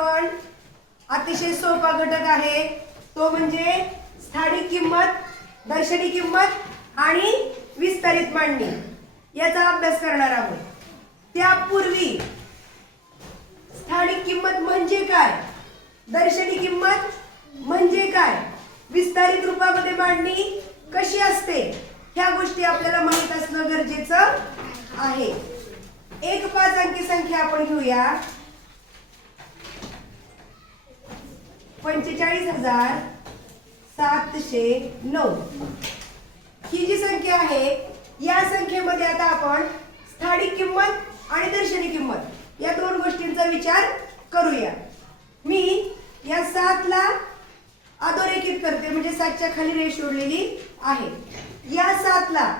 आपण अतिशय सोपा घटक आहे तो म्हणजे स्थानिक किंमत, दर्शनी किंमत आणि विस्तारित मांडणी याचा अभ्यास करणार आहोत। त्यापूर्वी स्थानिक किंमत म्हणजे काय, दर्शनी किंमत म्हणजे काय, विस्तारित रूपामध्ये मांडणी कशी असते ह्या गोष्टी आपल्याला माहित असणं गरजेचं आहे। एक 5 अंकी संख्या आपण घेऊया। 45,709 ही जी संख्या आहे या संख्येमध्ये आता आपण स्थानिक किंमत आणि दर्शनी किंमत या दोन गोष्टींचा विचार करूया। मी या 7 ला अधोरेखित करते म्हणजे 7च्या खाली रेष ओढलेली आहे। या 7 ला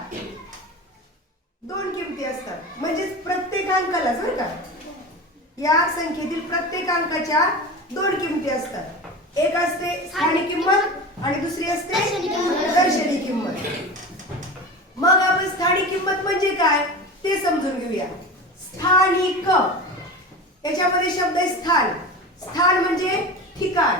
दोन किमती असतात म्हणजे प्रत्येक अंकाला बरं का या संख्येतील प्रत्येक अंकाच्या दोन किमती असतात। एक असते स्थानिक किंमत आणि दुसरी असते दर्शनी किंमत। मग आपण स्थानिक किंमत म्हणजे काय ते समजून घेऊया। स्थानिक याच्यामध्ये शब्द आहे स्थान। स्थान म्हणजे ठिकाण,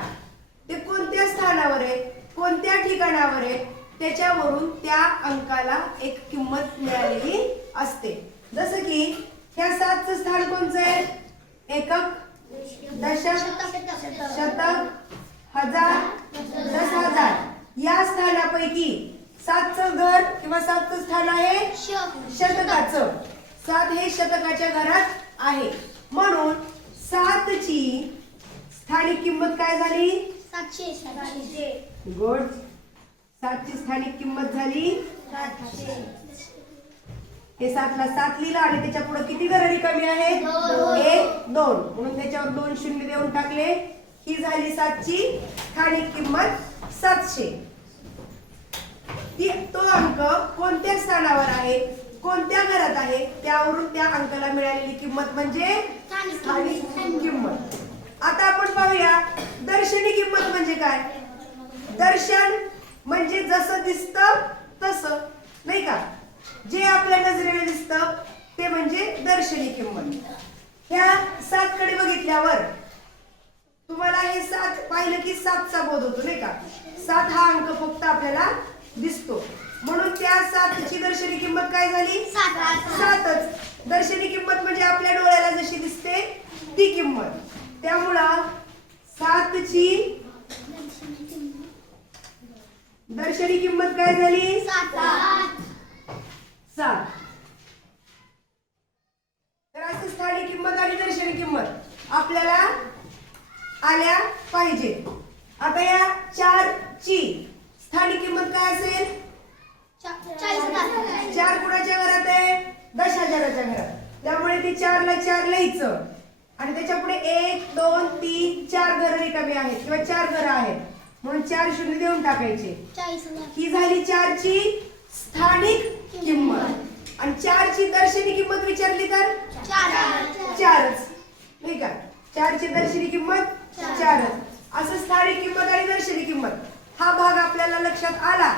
ते कोणत्या स्थानावर आहे, कोणत्या ठिकाणावर आहे त्याच्यावरून त्या अंकाला एक किंमत मिळालेली असते। जसं की ह्या 7चं स्थान कोणतं आहे, एकक, दशक, शतक, हजार, 10,000 या स्थानापैकी 7चं घर किंवा 7चं स्थान आहे शतकाचं। 7 हे शतकाच्या घरात आहे म्हणून 7ची स्थानिक किंमत काय झाली, 700। गुड। 7ची स्थानिक किंमत झाली 700। हे 7 ला 7 लिहिलं आणि त्याच्या पुढे किती घरं रिकामी आहेत, 1 2 म्हणून त्याच्यावर 2 शून्य देऊन टाकले। ही झाली 7ची स्थानिक किंमत 700। तो अंक कोणत्या स्थानावर आहे, कोणत्या घरात आहे त्यावरून त्या अंकाला मिळालेली किंमत म्हणजे स्थानिक किंमत। आता आपण पाहूया दर्शनी किंमत म्हणजे काय। दर्शन म्हणजे जसं दिसतं तसं, नाही का, जे आपल्या नजरेने दिसतं ते म्हणजे दर्शनी किंमत। ह्या 7 कडे बघितल्यावर तुम्हाला हे 7 पाहिलं की 7चा बोध होतो, नाही का। 7 हा अंक फक्त आपल्याला दिसतो म्हणून त्या 7ची दर्शनी किंमत काय झाली, 7च। दर्शनी किंमत म्हणजे आपल्या डोळ्याला जशी दिसते ती किंमत। त्यामुळं 7ची दर्शनी किंमत काय झाली, 7। तर असं स्थानिक किंमत आणि दर्शनी किंमत आपल्याला आल्या पाहिजे। आता या 4ची स्थानिक किंमत काय असेल, 4 कुणाच्या घरात आहे, 10,000च्या घरात, त्यामुळे ते 4 ला 4 लिहायचं आणि त्याच्या पुढे 1 2 3 4 घरं रिकामी आहेत किंवा 4 घरं आहेत म्हणून 4 शून्य देऊन टाकायचे। ही झाली 4ची स्थानिक किंमत आणि 4ची दर्शनी किंमत विचारली तर 4च, नाही का। 4ची दर्शनी किंमत 4च। असं स्थानिक किंमत आणि दर्शनी किंमत हा भाग आपल्याला लक्षात आला।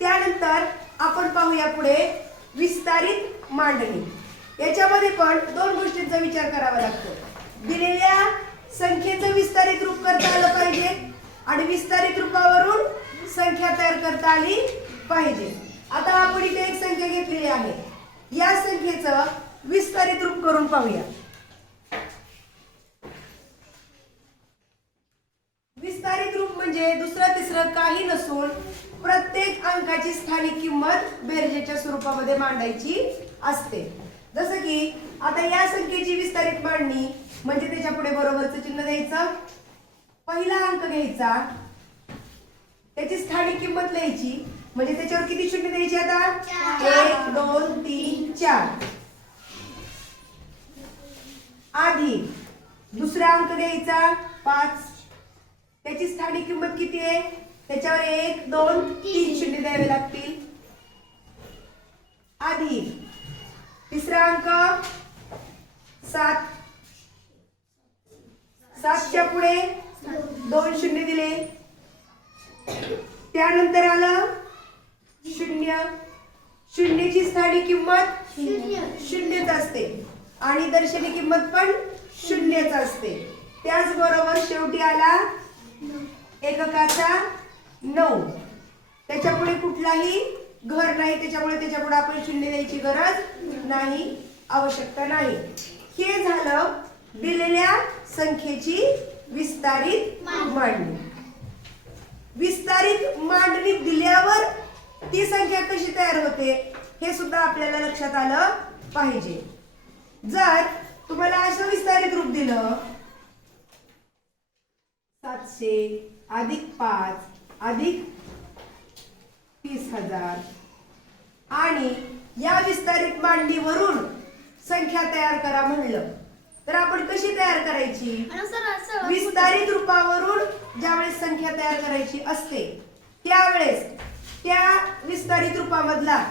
त्यानंतर आपण पाहूया पुढे विस्तारित मांडणी। याच्यामध्ये पण दोन गोष्टींचा विचार करावा लागतो। दिलेल्या संख्येचं विस्तारित रूप करता आलं पाहिजे आणि विस्तारित रूपावरून संख्या तयार करता आली पाहिजे। आता आपण इथे एक संख्या घेतलेली आहे, या संख्येचं विस्तारित रूप करून पाहूया। विस्तारित रूप म्हणजे दुसरं तिसरं काही नसून प्रत्येक अंकाची स्थानिक किंमत बेरजेच्या स्वरूपामध्ये मांडायची असते। जसं की आता या संख्येची विस्तारित मांडणी म्हणजे त्याच्या पुढे बरोबरचं चिन्ह द्यायचं, पहिला अंक घ्यायचा, त्याची स्थानिक किंमत लिहायची म्हणजे त्याच्यावर किती शून्य द्यायची, आता 1 2 3 4। आधी दुसरा अंक घ्यायचा 5, त्याची स्थानिक किंमत किती आहे, त्याच्यावर 1 2 3 शून्य द्यावे लागतील। आधी तिसरा अंक 7, 7च्या पुढे 2 शून्य दिले। त्यानंतर आलं 0, शून्याची स्थानिक किंमत 0च असते आणि दर्शनी किंमत पण 0च असते। त्याच बरोबर शेवटी आला एककाचा 9. त्याच्या पुढे कुठलाही घर नाही, त्याच्यामुळे त्याच्या पुढे आपण शून्य द्यायची गरज नाही, आवश्यकता नाही. हे झालं दिलेल्या संख्येची विस्तारित मांडणी. विस्तारित मांडणी दिल्यावर ती संख्या कशी तयार होते हे सुद्धा आपल्याला लक्षात आलं पाहिजे. जर तुम्हाला असं विस्तारित रूप दिलं 700 अधिक 5 अधिक 30,000 आणि या विस्तारित मांडणीवरून संख्या तयार करा म्हणलं तर आपण कशी तयार करायची? विस्तारित रूपावरून ज्यावेळेस संख्या तयार करायची असते त्यावेळेस त्या विस्तारित रूपामधला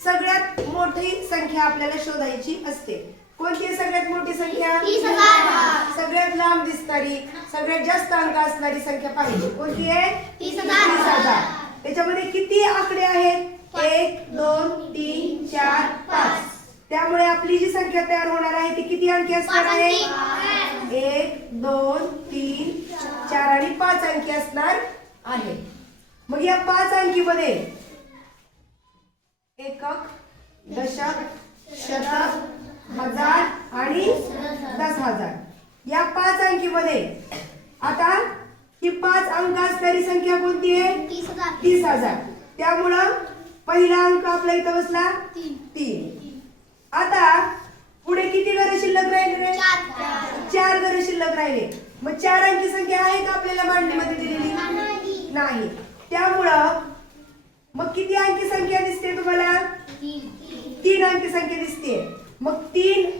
सगळ्यात मोठी संख्या आपल्याला शोधायची असते. कोणती आहे सगळ्यात मोठी संख्या? 30,000. सगळ्यात लांब दिसणारी, सगळ्यात जास्त अंक असणारी संख्या पाहिजे. कोणती आहे? 30,000. त्याच्यामध्ये किती आकडे आहेत? 1 2 3 4 5. त्यामुळे आपली जी संख्या तयार होणार आहे ती किती अंकी असणार आहे? 1 2 3 4 आणि 5 अंकी असणार आहे. मग या 5 अंकीमध्ये एकक, दशक, शतक, हजार आणि 10,000 या 5 अंकीमध्ये आता ही 5 अंक असणारी संख्या कोणती आहे? 30,000. त्यामुळं पहिला अंक आपला इथं बसला 3. आता पुढे किती घरं शिल्लक राहिले? 4 घरं शिल्लक राहिले. मग 4 अंकी संख्या आहे का आपल्याला मांडणीमध्ये दिलेली? नाही. त्यामुळं मग किती अंकी संख्या दिसते तुम्हाला? 3 अंकी संख्या दिसते. मग 3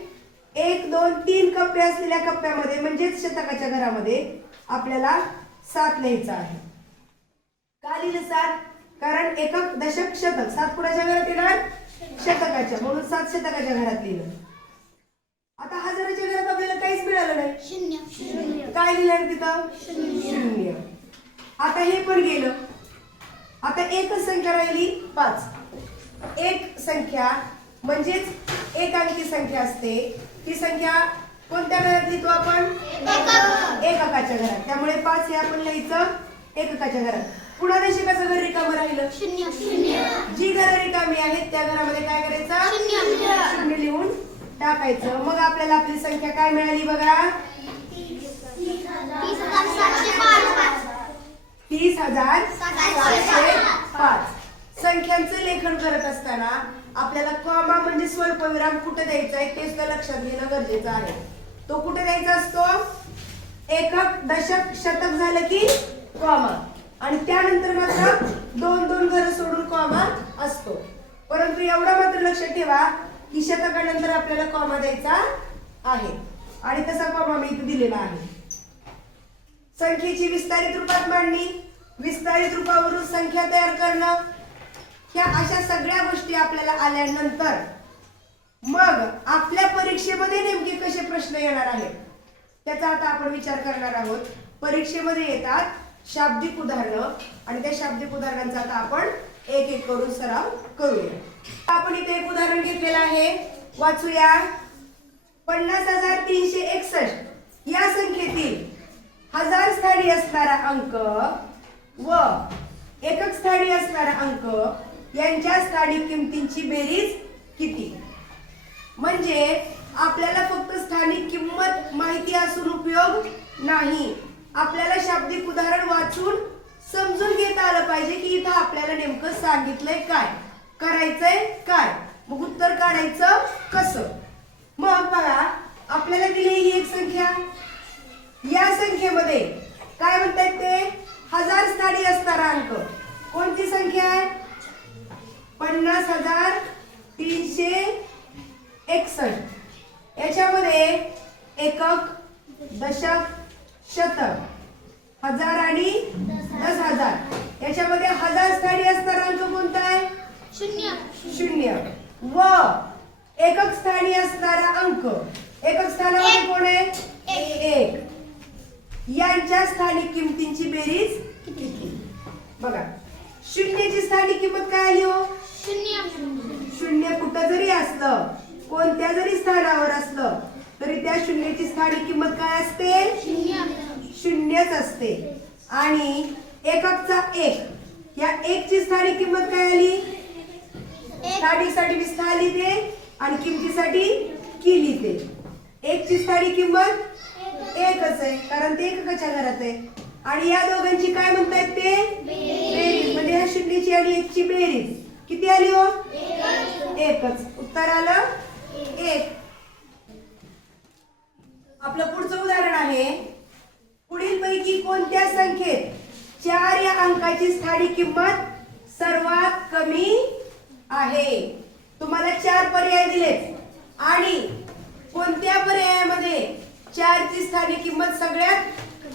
1 2 3 कप्पे असलेल्या कप्प्यामध्ये म्हणजेच शतकाच्या घरामध्ये आपल्याला 7 लिहायचं आहे. का लिहिलं 7? कारण एकक, दशक, शतक 7 कुणाच्या घरात येणार? शतकाच्या, म्हणून 7 शतकाच्या घरात लिहिलं. आता हजाराच्या घरात आपल्याला काहीच मिळालं नाही. काय लिहिलं तिथं? 0. आता हे पण गेलं. आता एकच संख्या राहिली 5. एक संख्या म्हणजेच एक अंकी संख्या असते. ती संख्या कोणत्या घरात लिहितो आपण? एककाच्या घरात. त्यामुळे 5 हे आपण लिहायचं एककाच्या घरात. पुन्हा दशकाचं घर रिकामं राहिलं. जी घरं रिकामी आहेत त्या घरामध्ये काय करायचं? 0 लिहून टाकायचं. मग आपल्याला आपली संख्या काय मिळाली बघा? 30,705. संख्यांचं लेखन करत असताना आपल्याला कॉमा म्हणजे स्वल्पविराम कुठे द्यायचा आहे ते सुद्धा लक्षात घेणं गरजेचं आहे. तो कुठे द्यायचा असतो? एकक, दशक, शतक झालं की कॉमा आणि त्यानंतर मात्र 2 घरं सोडून कॉमा असतो. परंतु एवढं मात्र लक्षात ठेवा की शतकानंतर आपल्याला कॉमा द्यायचा आहे आणि तसा कॉमा मी इथे दिलेला आहे. संख्येची विस्तारित रूपात मांडणी, विस्तारित रूपावरून संख्या तयार करणं, ह्या अशा सगळ्या गोष्टी आपल्याला आल्यानंतर मग आपल्या परीक्षेमध्ये नेमके कसे प्रश्न येणार आहेत त्याचा आता आपण विचार करणार आहोत. परीक्षेमध्ये येतात शाब्दिक उदाहरणं आणि त्या शाब्दिक उदाहरणांचा आता आपण एक एक करून सराव करूया. आपण इथे एक उदाहरण घेतलेलं आहे, वाचूया. 50,361 या संख्येतील 1000 स्थानी असणारा अंक व एकक स्थानी असणारा अंक यांच्या स्थानिक किमतींची बेरीज किती? म्हणजे आपल्याला फक्त स्थानिक किंमत माहिती असून उपयोग नाही. आपल्याला शाब्दिक उदाहरण वाचून समजून घेता आलं पाहिजे की इथं आपल्याला नेमकं सांगितलंय काय, करायचंय काय, मग उत्तर काढायचं कसं. मग बघा आपल्याला दिली ही एक संख्या, या संख्येमध्ये काय म्हणतात ते 1000 स्थानी असणारा अंक. कोणती संख्या आहे? 50,361. याच्यामध्ये एकक, दशक, शतक, हजार आणि 10,000. याच्यामध्ये 1000 स्थानी असणारा अंक कोणता आहे? 0. व एकक स्थानी असणारा अंक, एकक स्थानामध्ये कोण आहे? 1. यांच्या स्थानिक किमतींची बेरीज किती? बघा 0ची स्थानिक किंमत काय आली हो? 0 कुठं जरी असलं, कोणत्या जरी स्थानावर असलं तरी त्या 0ची स्थानिक किंमत काय असते? 0च असते आणि एककचा 1 या 1 ची स्थानिक किंमत काय आली? स्थानिकसाठी मी स्था लिहिते आणि किमतीसाठी की लिहिते. 1 ची स्थानिक किंमत 1च आहे कारण ते एककाच्या घरात आहे आणि या दोघांची काय म्हणतायत ते बेरीज. म्हणजे ह्या शून्याची आणि 1 ची बेरीज किती आली हो? 1च. उत्तर आलं 1. आपलं पुढचं उदाहरण आहे, पुढीलपैकी कोणत्या संख्येत 4 या अंकाची स्थानिक किंमत सर्वात कमी आहे? तुम्हाला 4 पर्याय दिलेत आणि कोणत्या पर्यायामध्ये 4 ची स्थानिक किंमत सगळ्यात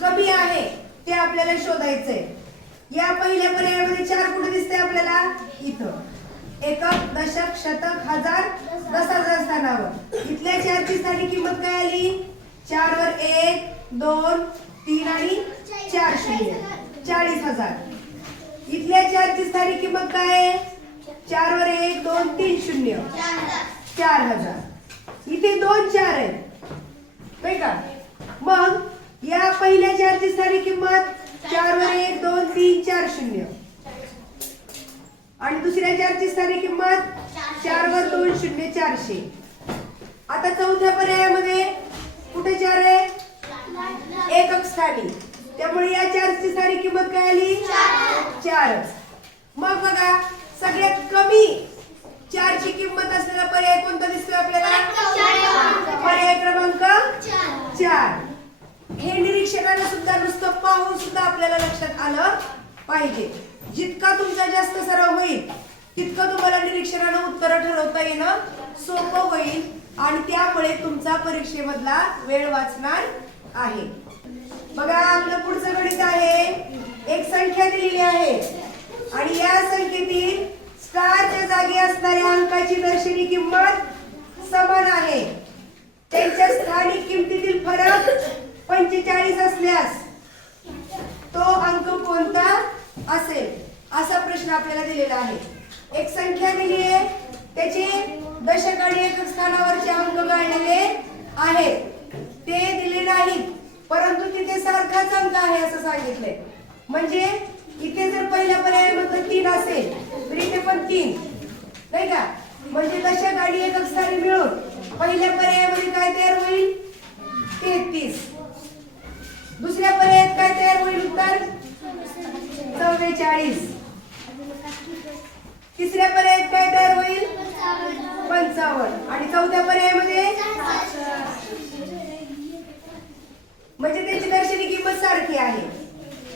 कमी आहे ते आपल्याला शोधायचंय. या पहिल्या पर्यायामध्ये 4 कुठे दिसते आपल्याला? इथं. एकक, दशक, शतक, हजार, दशाच्या स्थानावर. इथल्या 4 ची स्थानिक किंमत काय आली? 4 वर 1, 2, 3 आणि 4 शून्य 40,000. इथल्या 4 ची स्थानिक किंमत काय आहे? 4 वर 1, 2, 3 शून्य 4,000. इथे 2 4 आहेत नाही का? मग या पहिल्या 4 ची स्थानिक किंमत 4 वर 1, 2, 3, 4 शून्य आणि दुसऱ्या 4 ची स्थानिक किंमत 4 वर 2 शून्य 400. आता चौथ्या पर्यायामध्ये कुठे 4 आहे? एकक स्थानी. त्यामुळे या 4 ची स्थानिक किंमत काय आली? 4च. मग बघा सगळ्यात कमी 4 ची किंमत असलेला पर्याय कोणता दिसतोय आपल्याला? पर्याय क्रमांक 4. हे निरीक्षणाने सुद्धा नुसतं पाहून सुद्धा आपल्याला लक्षात आलं पाहिजे. जितका तुमचा जास्त सराव होईल तितकं तुम्हाला निरीक्षणाने उत्तर ठरवता येणं सोपं होईल आणि त्यामुळे तुमचा परीक्षेमधला वेळ वाचणार आहे. बघा आपलं पुढचं गणित आहे. एक संख्या दिलेली आहे आणि या संख्येतील स्टारच्या जागी असणाऱ्या अंकाची दर्शनी किंमत समान आहे. त्यांच्या स्थानिक किमतीतील फरक 45 असल्यास तो अंक कोणता असेल असा प्रश्न आपल्याला दिलेला आहे. एक संख्या दिली आहे त्याचे दशक आणि एकक स्थानावरचे अंक गाळलेले आहेत. ते दिले नाहीत परंतु तिथे सारखाच अंक आहे असं सांगितलंय. म्हणजे इथे जर पहिल्या पर्यायामध्ये 3 असेल तर इथे पण 3 नाही का? म्हणजे दशक आणि एकक स्थानी मिळून पहिल्या पर्यायामध्ये काय तयार होईल? 33. दुसऱ्या पर्यायात काय तयार होईल उत्तर? 44. तिसऱ्या पर्यायात काय तयार होईल? 55. आणि चौथ्या पर्यायामध्ये म्हणजे त्याची दर्शनी किंमत सारखी आहे.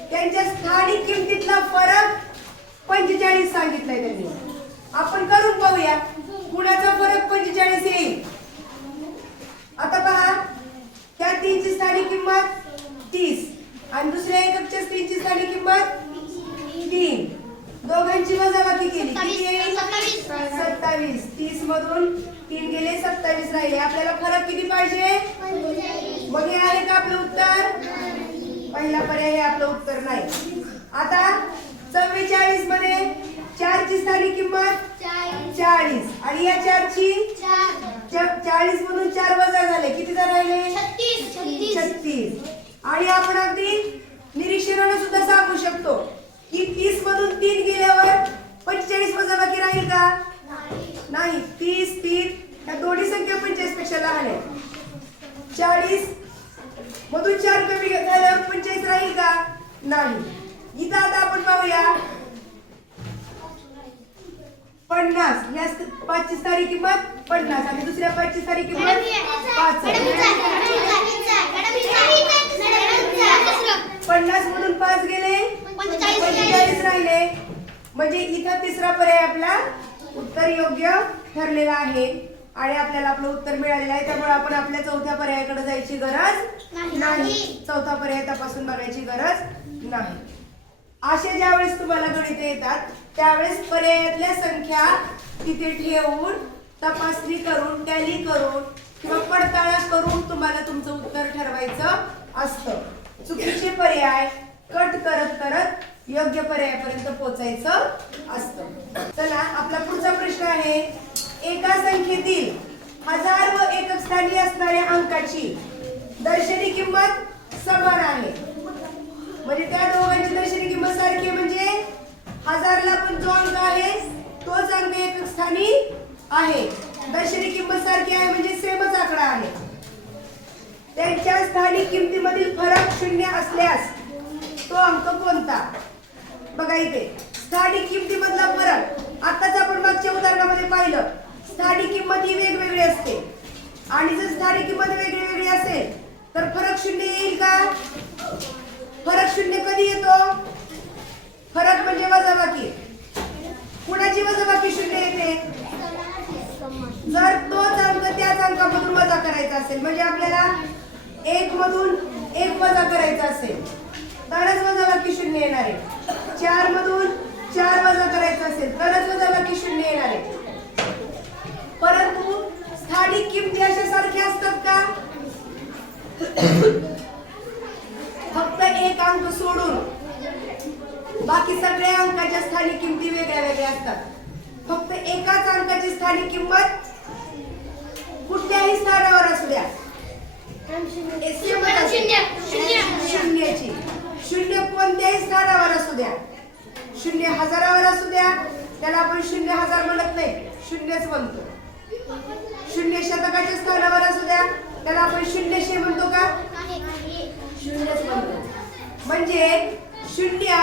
त्यांच्या स्थानिक किमतीतला फरक 45 सांगितलाय त्यांनी. आपण करून पाहूया कुणाचा फरक 45 येईल. आता पहा त्या 3 ची स्थानिक किंमत 30 आणि दुसऱ्या एककच्या 3 ची स्थानिक किंमत 3. दोघांची वजाबाकी केली किती येईल? 27. 30 मधून 3 गेले 27 राहिले. आपल्याला फरक किती पाहिजे? मग हे आहे का आपलं उत्तर? पहिला पर्याय हे आपलं उत्तर नाही. आता 44 मध्ये 4 ची स्थानिक किंमत 40 आणि या 4 ची 40 मधून 4 वजा झाले किती राहिले? 36. आणि आपण अगदी निरीक्षणाने सुद्धा सांगू शकतो की 30 मधून 3 गेल्यावर 45 वजाबाकी राहील का? नाही. 30 3 या दोन्ही संख्या 45 पेक्षा लहान आहे. 40 मधून 4 कमी झाल्यावर 45 राहील का? नाही. इथं आता आपण पाहूया 50. या 5 ची स्थानिक किंमत 50 आणि दुसऱ्या 5 ची स्थानिक किंमत 5. 50 मधून 5 गेले 45 राहिले. म्हणजे इथं तिसरा पर्याय आपला उत्तर योग्य ठरलेला आहे आणि आपल्याला आपलं उत्तर मिळालेलं आहे. त्यामुळे आपण आपल्या चौथ्या पर्यायाकडे जायची गरज नाही. चौथा पर्याय तपासून बघायची गरज नाही. असे ज्यावेळेस तुम्हाला गणित येतात त्यावेळेस पर्यायातल्या संख्या तिथे ठेवून तपासणी करून टॅली करून किंवा पडताळा करून तुम्हाला तुमचं उत्तर ठरवायचं असतं. चुकीचे पर्याय कट करत करत योग्य पर्यायापर्यंत पोहोचायचं असतं. चला आपला पुढचा प्रश्न आहे. एका संख्येतील हजार व एकक स्थानी असणाऱ्या अंकाची दर्शनी किंमत समान आहे. म्हणजे त्या दोघांची दर्शनी किंमत सारखी आहे. म्हणजे 1000ला पण जो अंक आहे तोच अंक एकक स्थानी आहे. दर्शनी किंमत सारखी आहे म्हणजे सेमच आकडा आहे. त्यांच्या स्थानिक किमतीमधील फरक 0 असल्यास तो अंक कोणता? बघा इथे स्थानिक किमतीमधला फरक आताच आपण मागच्या उदाहरणामध्ये पाहिलं. स्थानिक किंमत ही वेगवेगळी असते आणि जर स्थानिक किंमत वेगळी असेल तर फरक 0 येईल का? फरक 0 कधी येतो? फरक म्हणजे वजाबाकी. कुणाची वजाबाकी 0 येते? जर तोच अंक त्याच अंकामधून वजा करायचा असेल, म्हणजे आपल्याला 1 मधून 1 वजा करायचा असेल तरच वजाबाकी 0 येणार आहे. 4 मधून 4 वजा करायचं असेल तरच वजाबाकी 0 येणार आहे. परंतु स्थानिक किमती अशा सारख्या असतात का? फक्त एक अंक सोडून बाकी सगळ्या अंकाच्या स्थानिक किमती वेगळ्या वेगळ्या असतात. फक्त एकाच अंकाची स्थानिक किंमत कुठल्याही स्थानावर असू द्या शून्याची. 0 कोणत्याही स्थानावर असू द्या. 0 हजारावर असू द्या त्याला आपण 0,000 म्हणत नाही, 0च म्हणतो. 0 शतकाच्या स्थानावर असू द्या त्याला आपण 0 म्हणतो का? 0च म्हणतो. म्हणजे 0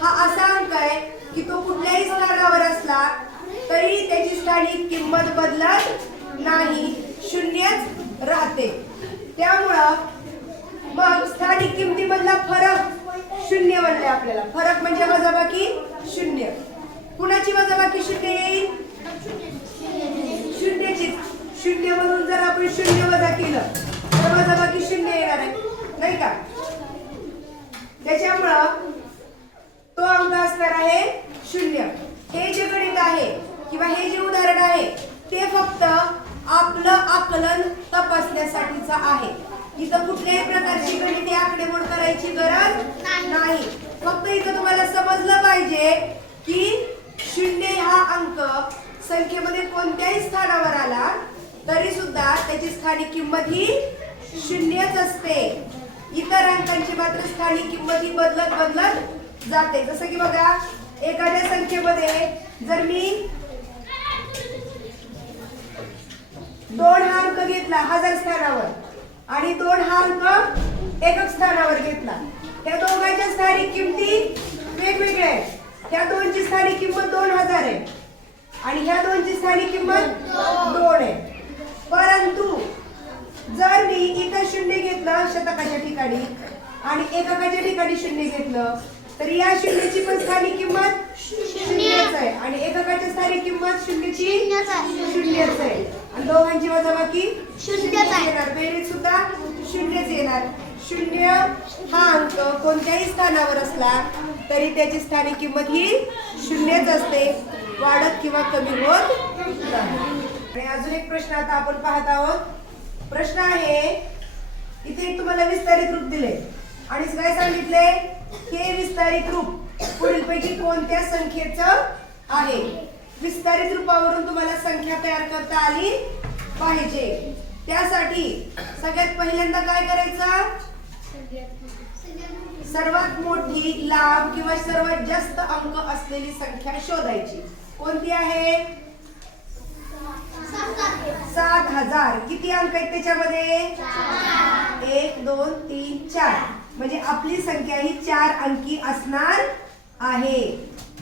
हा असा अंक आहे की तो कुठल्याही स्थानावर असला तरी त्याची स्थानिक किंमत बदलत नाही, 0च राहते. त्यामुळं मग स्थानिक किमतीमधला फरक 0 बनले आपल्याला. फरक म्हणजे वजाबाकी 0. कुणाची वजाबाकी 0 येईल? 0ची. 0 मधून जर आपण 0 वजा केलं तर वजाबाकी 0 येणार आहे, नाही का? त्याच्यामुळं तो अंक असणार आहे 0. हे जे गणित आहे किंवा हे जे उदाहरण आहे ते फक्त आपलं आकलन तपासण्यासाठीच आहे. इथं कुठल्याही प्रकारची गणिती आकडेमोड करायची गरज नाही. फक्त इथं तुम्हाला समजलं पाहिजे की 0 हा अंक संख्येमध्ये कोणत्याही स्थानावर आला तरी सुद्धा त्याची स्थानिक किंमत ही 0च असते. इतर अंकांची मात्र स्थानिक किंमत ही बदलत जाते. जसं की बघा एखाद्या संख्येमध्ये जर मी 2 हा अंक घेतला 1000 स्थानावर आणि 2 हा अंक एकक स्थानावर घेतला, त्या दोघांच्या स्थानिक किमती वेगवेगळ्या आहेत. ह्या दोनची स्थानिक किंमत 2000 आहे आणि ह्या दोनची स्थानिक किंमत 2 आहे. परंतु जर मी इथं 0 घेतलं शतकाच्या ठिकाणी आणि एककाच्या ठिकाणी 0 घेतलं तर या 0ची पण स्थानिक किंमत 0च आहे आणि एककाची स्थानिक किंमत 0च आहे आणि दोघांची वजाबाकी 0च येणार. बेरीज सुद्धा 0च येणार. 0 हा अंक कोणत्याही स्थानावर असला तरी त्याची स्थानिक किंमत ही 0च असते, वाढत किंवा कमी होत नाही. आणि अजून एक प्रश्न आता आपण पाहत आहोत. प्रश्न आहे इथे तुम्हाला विस्तारित रूप दिले आणि काय सांगितले? हे विस्तारित रूप पुढीलपैकी कोणत्या संख्येचं आहे? विस्तारित रूपावरून तुम्हाला संख्या तयार करता आली पाहिजे. त्यासाठी सगळ्यात पहिल्यांदा काय करायचं? सर्वात मोठी लांब किंवा सर्वात जास्त अंक असलेली संख्या शोधायची. कोणती आहे? 7000. किती अंक आहेत त्याच्यामध्ये? 1 2 3 4. म्हणजे आपली संख्या ही 4 अंकी असणार आहे.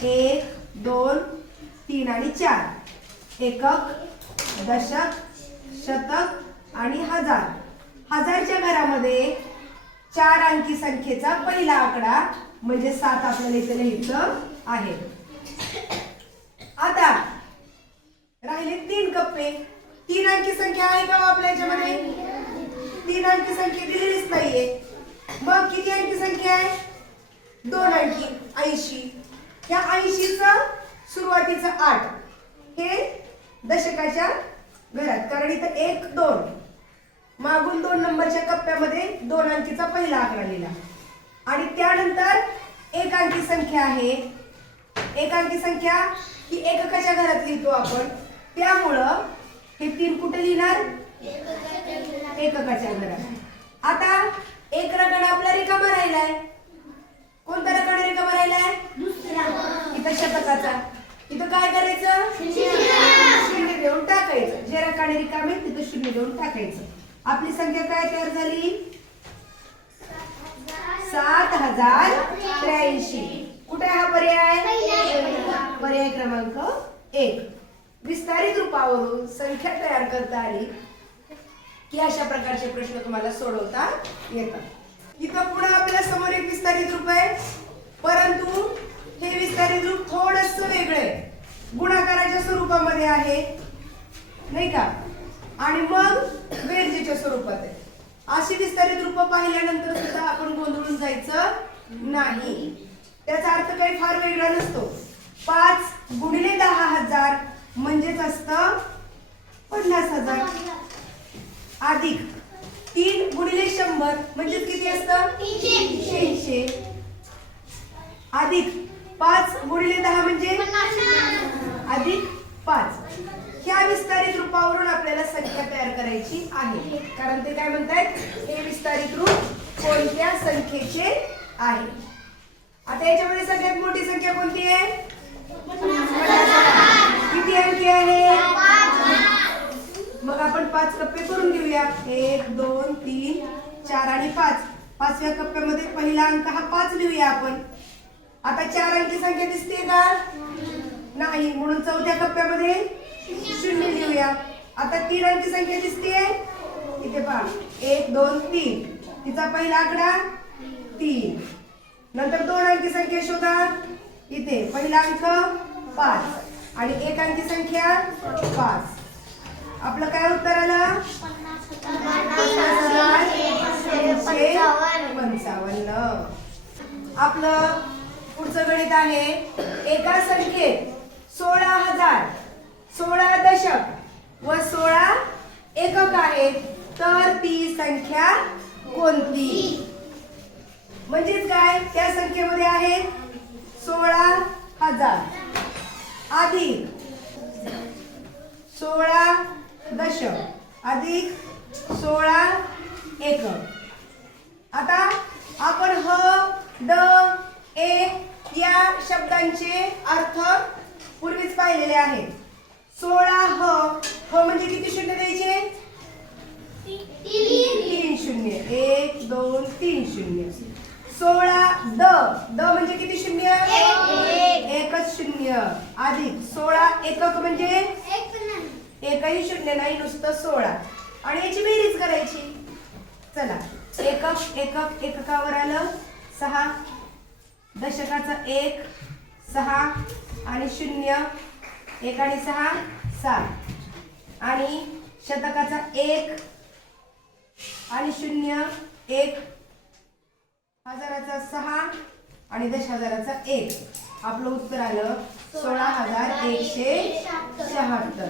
1 2 3 आणि 4. एकक, दशक, शतक आणि हजार. हजारच्या घरामध्ये 4 अंकी संख्येचा पहिला आकडा म्हणजे 7 आपल्याला इथे लिहायचं आहे. आता राहिले 3 कप्पे. 3 अंकी संख्या आहे का आपल्या याच्यामध्ये? 3 अंकी संख्या दिलेलीच नाहीये. मग किती अंकी संख्या आहे? 2 अंकी 80. ह्या 80चं सुरुवातीचं 8 हे दशकाच्या घरात, कारण इथं 1 2 मागून 2 नंबरच्या कप्प्यामध्ये 2 अंकीचा पहिला आकडा लिहिला आणि त्यानंतर 1 अंकी संख्या आहे. 1 अंकी संख्या ही एककाच्या घरात लिहितो आपण, त्यामुळं हे 3 कुठे लिहिणार? एककाच्या घरात. आता एक रगडा आपला रिकामा राहिलाय दशकाचा. इथं काय करायचं? शून्य देऊन टाकायचं. जे रकाने रिकामे तिथं शून्य देऊन टाकायचं. आपली संख्या काय तयार झाली? 7083. कुठे हा पर्याय? पर्याय क्रमांक 1. विस्तारित रूपावरून संख्या तयार करता आली की अशा प्रकारचे प्रश्न तुम्हाला सोडवता येतात. इथं पुन्हा आपल्या समोर एक विस्तारित रूप आहे, परंतु हे विस्तारित रूप थोडंसं वेगळं आहे. गुणाकाराच्या स्वरूपामध्ये आहे नाही का, आणि मग बेरजेच्या स्वरूपात आहे. अशी विस्तारित रूप पाहिल्यानंतर सुद्धा आपण गोंधळून जायचं नाही. त्याचा अर्थ काही फार वेगळा नसतो. 5 गुणिले 10,000 म्हणजेच असतं 50,000 अधिक 3 गुणिले 100 म्हणजेच किती असतं? 300 अधिक 5 गुणिले 10 म्हणजे अधिक 5. ह्या विस्तारित रूपावरून आपल्याला संख्या तयार करायची आहे. कारण ते काय म्हणतायत? हे विस्तारित रूप कोणत्या संख्येचे आहे. आता याच्यामध्ये सगळ्यात मोठी संख्या कोणती आहे? किती अंकी आहे? मग आपण 5 कप्पे करून घेऊया. 1 2 3 4 आणि 5. 5व्या कप्प्यामध्ये पहिला अंक हा 5 लिहूया आपण. आता 4 अंकी संख्या दिसते का? नाही, म्हणून 4थ्या कप्प्यामध्ये 0 लिहूया. आता 3 अंकी संख्या दिसते इथे पहा. 1 2 3. तिचा पहिला आकडा 3. नंतर 2 अंकी संख्या शोधा. इथे पहिला अंक 5 आणि 1 अंकी संख्या 5. आपलं काय उत्तर आलं? 50,355. आपलं पुढचं गणित आहे. एका संख्येत 16,000 16 दशक व 16 एकक आहेत, तर ती संख्या कोणती? म्हणजेच काय? त्या संख्येमध्ये आहेत 16,000 अधिक 16 दशक अधिक 16 एकक. आता आपण ह ड ए या शब्दांचे अर्थ पूर्वीच पाहिलेले आहेत. 16 ह म्हणजे किती शून्य द्यायचे? 3 शून्य. 1 2 3 शून्य. 16 द म्हणजे किती शून्य? एकच शून्य. अधिक 16 एकक म्हणजे एकही शून्य नाही, नुसतं 16. आणि याची बेरीज करायची. चला, एकक एकक एककावर आलं 6. दशकाचा 1 6 आणि 0 1 आणि 6 7 आणि शतकाचा 1 आणि 0 1 हजाराचा 6 आणि 10,000चा 1. आपलं उत्तर आलं 16,176.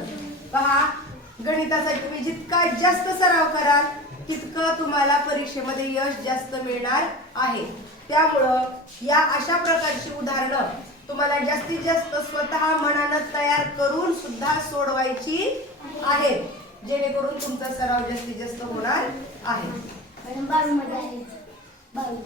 पहा, गणिताचा तुम्ही जितका जास्त सराव कराल तितकं तुम्हाला परीक्षेमध्ये यश जास्त मिळणार आहे. त्यामुळं या अशा प्रकारची उदाहरणं तुम्हाला जास्तीत जास्त स्वतः मनानं तयार करून सुद्धा सोडवायची आहेत, जेणेकरून तुमचा सराव जास्तीत जास्त होणार आहे. 22 मध्ये आहे 22